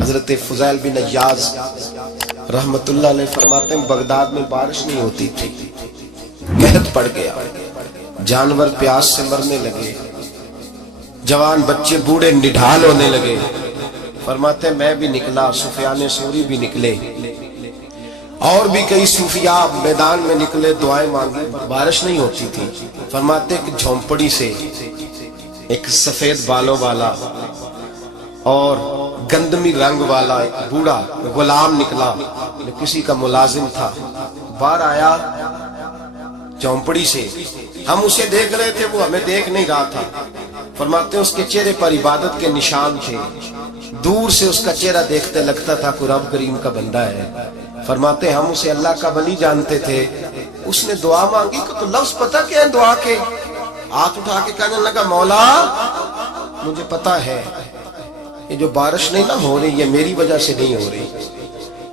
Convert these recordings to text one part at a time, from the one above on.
حضرت فضیل بن عیاض رحمت اللہ علیہ فرماتے ہیں بغداد میں بارش نہیں ہوتی تھی، قحط پڑ گیا، جانور پیاس سے مرنے لگے، جوان بچے بوڑھے نڈھال ہونے لگے۔ فرماتے ہیں میں بھی نکلا، سفیان ثوری بھی نکلے، اور بھی کئی صوفیاء میدان میں نکلے، دعائیں مانگی، بارش نہیں ہوتی تھی۔ فرماتے ایک جھونپڑی سے ایک سفید بالوں والا اور گندمی رنگ والا ایک بوڑھا غلام نکلا، کسی کا ملازم تھا، باہر آیا جھونپڑی سے، ہم اسے دیکھ رہے تھے، وہ ہمیں دیکھ نہیں رہا تھا۔ فرماتے ہیں اس کے چہرے پر عبادت کے نشان تھے، دور سے اس کا چہرہ دیکھتے لگتا تھا کوئی رب کریم کا بندہ ہے۔ فرماتے ہیں ہم اسے اللہ کا ولی جانتے تھے۔ اس نے دعا مانگی تو لفظ پتہ کیا ہے دعا کے؟ ہاتھ اٹھا کے کہنے لگا مولا مجھے پتا ہے یہ جو بارش نہیں نہ ہو رہی یہ میری وجہ سے نہیں ہو رہی،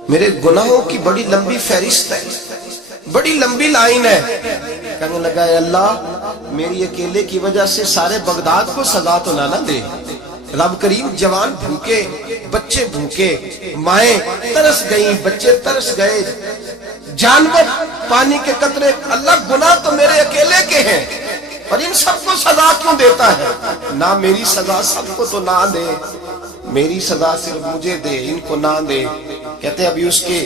میرے گناہوں کی بڑی لمبی فہرست ہے، بڑی لمبی لائن ہے۔ کہنے لگا اے اللہ میری اکیلے کی وجہ سے سارے بغداد کو سزا تو نہ دے۔ رب کریم جوان بھوکے، بچے بھوکے، مائیں ترس گئیں، بچے ترس گئے، جانور پانی کے قطرے، اللہ گناہ تو میرے اکیلے کے ہیں اور ان سب کو سزا کیوں دیتا ہے؟ نہ میری سزا سب کو تو نہ دے، میری سزا صرف مجھے دے، ان کو نہ دے۔ کہتے ہیں ابھی اس کے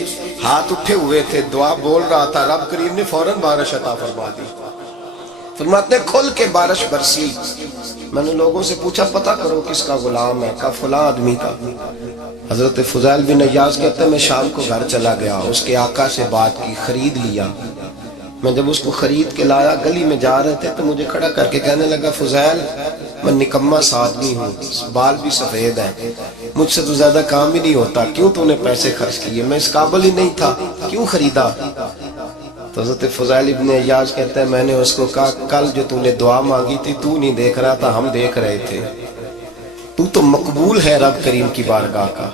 ہاتھ اٹھے ہوئے تھے، دعا بول رہا تھا، رب کریم نے فوراً بارش عطا فرما دی۔ فرماتے کھل کے بارش برسی۔ میں نے لوگوں سے پوچھا پتہ کرو کس کا غلام ہے، کہا فلاں آدمی کا۔ حضرت فضیل بن عیاض کہتے ہیں میں شام کو گھر چلا گیا، اس کے آقا سے بات کی، خرید لیا۔ میں جب اس کو خرید کے لایا گلی میں جا رہے تھے تو مجھے کھڑا کر کے کہنے لگا فضیل میں نکما سا آدمی ہوں، بال بھی سفید ہیں، مجھ سے تو زیادہ کام ہی نہیں ہوتا، کیوں تو نے پیسے خرچ کیے؟ میں اس قابل ہی نہیں تھا، کیوں خریدا؟ تو حضرت فضیل ابن عیاض کہتے ہیں میں نے اس کو کہا کل جو تو نے دعا مانگی تھی تو نہیں دیکھ رہا تھا، ہم دیکھ رہے تھے، تو مقبول ہے رب کریم کی بارگاہ کا،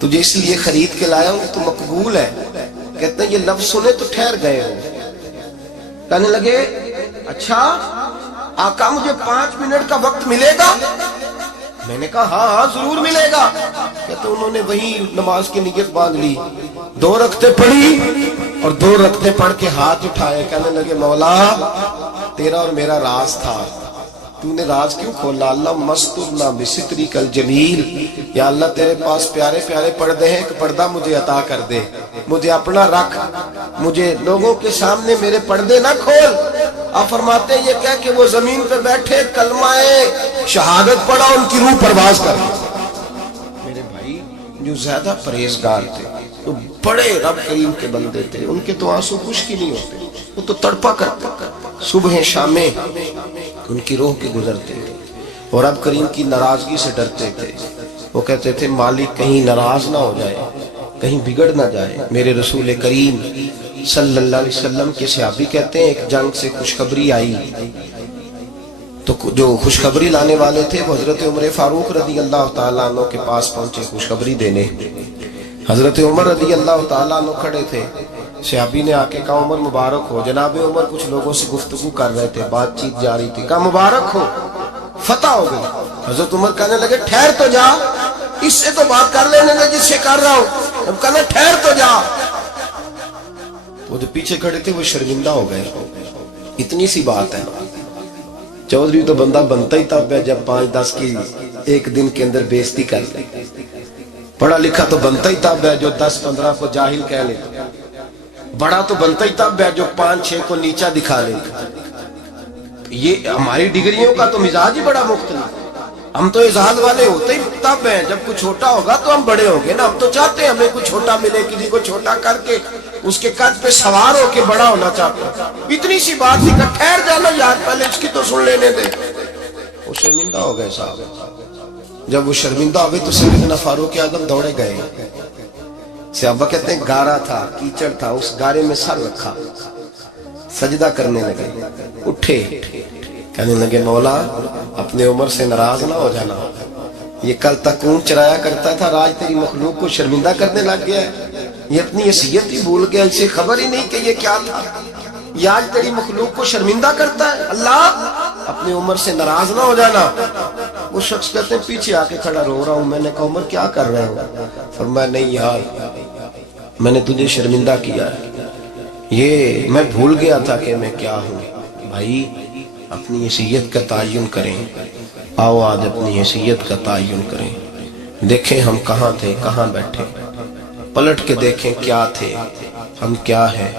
تجھے اس لیے خرید کے لایا ہوں تو مقبول ہے۔ کہتے ہیں یہ لفظ سنے تو ٹھہر گئے ہو، کہنے لگے اچھا آقا مجھے 5 منٹ کا وقت ملے گا؟ میں نے کہا ہاں ضرور ملے گا۔ کہتے انہوں نے وہی نماز کی نیت باندھ لی، 2 رکعتیں پڑھی اور 2 رکعتیں پڑھ کے ہاتھ اٹھائے، کہنے لگے مولا تیرا اور میرا راز تھا، تو نے راز کیوں کھولا؟ اللہ مسترنا بستریک الجمیل، یا اللہ تیرے پاس پیارے پیارے پردے ہیں، ایک پردہ مجھے عطا کر دے، مجھے اپنا رکھ، مجھے لوگوں کے سامنے میرے پردے نہ کھول۔ آپ فرماتے ہیں یہ کہہ کہ وہ زمین پہ بیٹھے کلمہ شہادت پڑھا، ان کی روح پرواز کر میرے بھائی جو زیادہ پرہیزگار تھے، تو بڑے رب کریم کے بندے تھے، ان کے تو آنسو خشک ہی نہیں ہوتے، وہ تو تڑپا کرتے، صبح شامیں ان کی روح کے گزرتے تھے اور رب کریم کی ناراضگی سے ڈرتے تھے۔ وہ کہتے تھے مالک کہیں ناراض نہ ہو جائے، کہیں بگڑ نہ جائے۔ میرے رسول کریم صلی اللہ علیہ وسلم کے صحابی کہتے ہیں ایک جنگ سے خوشخبری آئی تو جو خوشخبری لانے والے تھے وہ حضرت عمر فاروق رضی اللہ تعالیٰ عنہ کے پاس پہنچے خوشخبری دینے۔ حضرت عمر رضی اللہ تعالیٰ عنہ کھڑے تھے، صحابی نے آ کے کہا عمر مبارک ہو۔ جناب عمر کچھ لوگوں سے گفتگو کر رہے تھے، بات چیت جاری تھی، کہا مبارک ہو فتح ہو گئی۔ حضرت عمر کہنے لگے ٹھہر تو جا، اس سے تو بات کر لینے دے جس سے کر رہا ہوں۔ اب کہنا ٹھہر تو جا۔ وہ جو پیچھے کھڑے تھے وہ شرمندہ ہو گئے، اتنی سی بات ہے۔ چودھری تو بندہ بنتا ہی تب ہے جب 5-10 کی ایک دن کے اندر بےزتی کر لے، پڑھا لکھا تو بنتا ہی تب ہے جو 10-15 کو جاہل کہہ لے، بڑا تو بنتا ہی تب ہے جو 5-6 کو نیچا دکھا لے۔ یہ ہماری ڈگریوں کا تو مزاج ہی بڑا مختلف، ہم تو اعزاز والے ہوتے ہی تب ہیں جب کچھ چھوٹا ہوگا تو ہم بڑے ہوں گے نا۔ ہم تو چاہتے ہیں ہمیں کچھ چھوٹا ملے، کسی کو چھوٹا کر کے اس کے قد پہ سوار ہو کے بڑا ہونا چاہتے ہیں۔ اتنی سی بات تھی کہ ٹھہر جانا یار پہلے اس کی تو سن لینے دے۔ وہ شرمندہ ہو گئے صاحب۔ جب وہ شرمندہ ہو گئے تو سیدنا فاروق اعظم دوڑے گئے۔ صحابہ کہتے ہیں گارا تھا، کیچڑ تھا، اس گارے میں سر رکھا، سجدہ کرنے لگے، اٹھے، کہنے لگے مولا اپنے عمر سے ناراض نہ ہو جانا، یہ کل تک اونٹ چرایا کرتا تھا، آج تیری مخلوق کو شرمندہ کرنے لگ گیا ہے، یہ اپنی حیثیت ہی بھول گیا، اسے خبر ہی نہیں کہ یہ کیا تھا، یہ آج تیری مخلوق کو شرمندہ کرتا ہے۔ اللہ اپنے عمر سے ناراض نہ ہو جانا۔ وہ شخص کہتے ہیں پیچھے آ کے کھڑا رو رہا ہوں. میں نے کہا عمر کیا کر رہے ہو؟ فرمایا نہیں یار میں نے تجھے شرمندہ کیا ہے, یہ میں بھول گیا تھا کہ میں کیا ہوں. بھائی اپنی حیثیت کا تعین کریں, آؤ آج اپنی حیثیت کا تعین کریں. دیکھیں ہم کہاں تھے, کہاں بیٹھے, پلٹ کے دیکھیں کیا تھے, ہم کیا ہیں.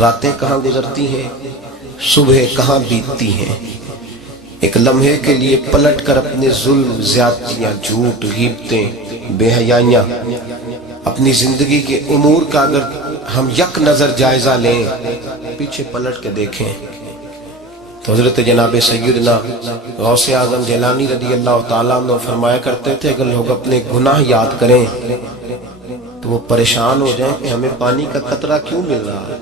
راتیں کہاں گزرتی ہیں, صبح کہاں بیتتی ہیں. ایک لمحے کے لیے پلٹ کر اپنے ظلم, زیادتیاں, جھوٹ, غیبتیں, بے حیائیاں, اپنی زندگی کے امور کا اگر ہم یک نظر جائزہ لیں, پیچھے پلٹ کے دیکھیں تو حضرت جناب سیدنا غوث اعظم جیلانی رضی اللہ تعالیٰ عنہ فرمایا کرتے تھے اگر لوگ اپنے گناہ یاد کریں تو وہ پریشان ہو جائیں کہ ہمیں پانی کا قطرہ کیوں مل رہا ہے.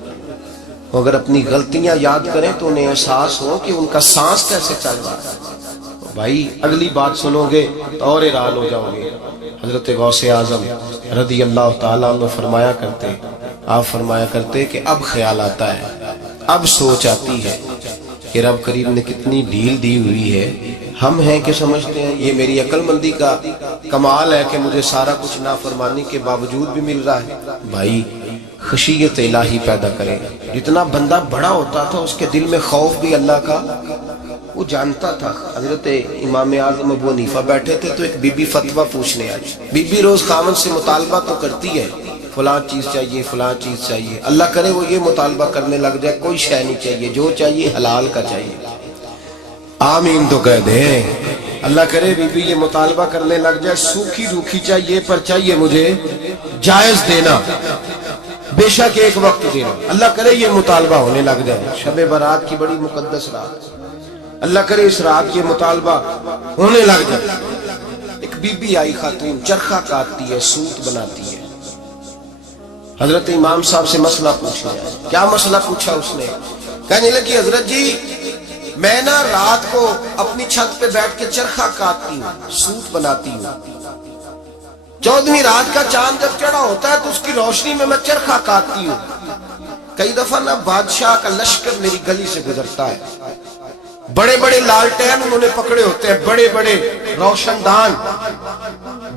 اگر اپنی غلطیاں یاد کریں تو انہیں احساس ہو کہ ان کا سانس کیسے چل رہا ہے. بھائی اگلی بات سنو گے تو اور حیران ہو جاؤ گے. حضرت غوث اعظم رضی اللہ تعالیٰ عنہ فرمایا کرتے, آپ فرمایا کرتے کہ اب خیال آتا ہے, اب سوچ آتی ہے کہ رب کریم نے کتنی ڈھیل دی ہوئی ہے. ہم ہیں کہ سمجھتے ہیں یہ میری عقل مندی کا کمال ہے کہ مجھے سارا کچھ نافرمانی کے باوجود بھی مل رہا ہے. بھائی خشیت الہی پیدا کرے. جتنا بندہ بڑا ہوتا تھا اس کے دل میں خوف بھی اللہ کا وہ جانتا تھا. حضرت امام اعظم ابو حنیفہ بیٹھے تھے تو ایک بی بی فتویٰ پوچھنے آئی. بی بی روز خاوند سے مطالبہ تو کرتی ہے, فلاں چیز چاہیے, فلاں چیز چاہیے. اللہ کرے وہ یہ مطالبہ کرنے لگ جائے کوئی شے نہیں چاہیے, جو چاہیے حلال کا چاہیے. آمین تو کہہ دیں. اللہ کرے بی بی یہ مطالبہ کرنے لگ جائے سوکھی روکھی چاہیے پر چاہیے مجھے جائز دینا, بے شک ایک وقت دینا. اللہ کرے یہ مطالبہ ہونے لگ جائے. شب برات کی بڑی مقدس رات, اللہ کرے اس رات یہ مطالبہ ہونے لگ جائے. ایک بی بی آئی خاتون, چرخہ کاٹتی ہے, سوت بناتی ہے. حضرت امام صاحب سے مسئلہ پوچھا. کیا مسئلہ پوچھا اس نے؟ کہنے لگی حضرت جی میں نا رات کو اپنی چھت پہ بیٹھ کے چرخہ کاٹتی ہوں, سوت بناتی ہوں. 14ویں رات کا چاند جب چڑھا ہوتا ہے تو اس کی روشنی میں میں چرخہ کاٹتی ہوں. کئی دفعہ نا بادشاہ کا لشکر میری گلی سے گزرتا ہے, بڑے بڑے لالٹین انہوں نے پکڑے ہوتے ہیں, بڑے بڑے روشن دان,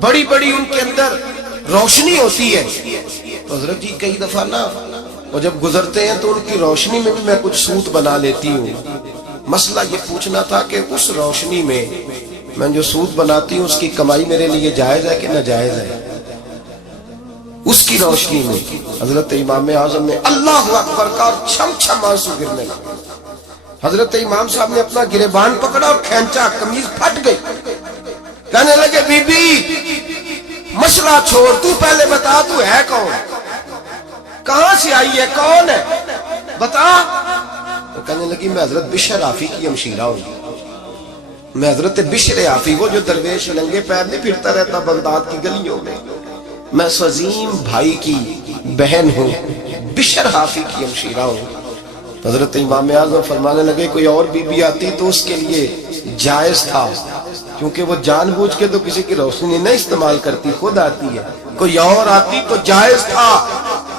بڑی بڑی ان کے اندر روشنی ہوتی ہے. تو حضرت جی کئی دفعہ نا وہ جب گزرتے ہیں تو ان کی روشنی میں بھی میں کچھ سوت بنا لیتی ہوں. مسئلہ یہ پوچھنا تھا کہ اس روشنی میں جو سوت بناتی ہوں اس کی کمائی میرے لیے جائز ہے کہ ناجائز ہے؟ اس کی روشنی میں حضرت امام اعظم نے اللہ اکبر کا اور چھم چھم آنسو گرنے لگے. حضرت امام صاحب نے اپنا گریبان پکڑا اور کھینچا, قمیض پھٹ گئی. کہنے لگے بی بی مسئلہ چھوڑ, تو پہلے بتا تو ہے کون, کہاں سے آئی ہے, کون ہے, بتا. تو کہنے لگی میں حضرت بشر حافی کی ہمشیرہ ہوں, میں حضرت بشر حافی وہ جو درویش ننگے پیر نہیں پھرتا رہتا بغداد کی گلیوں میں, میں اس عظیم بھائی کی بہن ہوں, بشر حافی کی ہمشیرہ ہوں. حضرت امام اعظم فرمانے لگے کوئی اور بی بی آتی تو اس کے لیے جائز تھا, کیونکہ وہ جان بوجھ کے تو کسی کی روشنی نہیں استعمال کرتی, خود آتی ہے. کوئی اور آتی تو جائز تھا,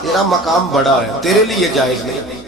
تیرا مقام بڑا ہے, تیرے لیے جائز نہیں.